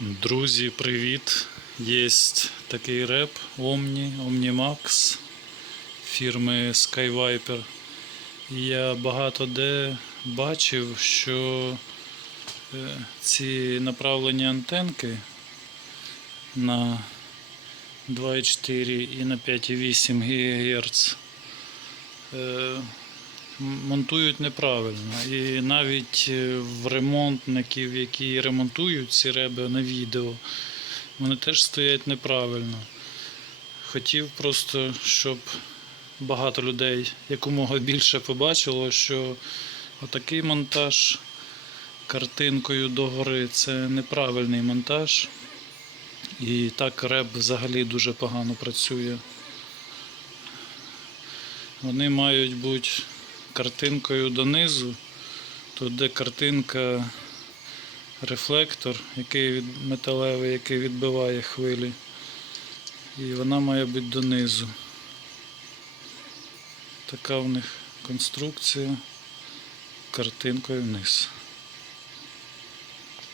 Друзі, привіт! Є такий реп Omni, OmniMax фірми Skyviper. Я багато де бачив, що е, ці направлені антенки на 2,4 і на 5,8 ГГц монтують неправильно. І навіть е, в ремонтників, які ремонтують ці реби на відео, вони теж стоять неправильно. Хотів просто, щоб багато людей якомога більше побачило, що отакий монтаж картинкою догори це неправильний монтаж. І так реб взагалі дуже погано працює. Вони мають бути картинкою донизу, тут де картинка рефлектор, який металевий, який відбиває хвилі. І вона має бути донизу. Така в них конструкція картинкою вниз.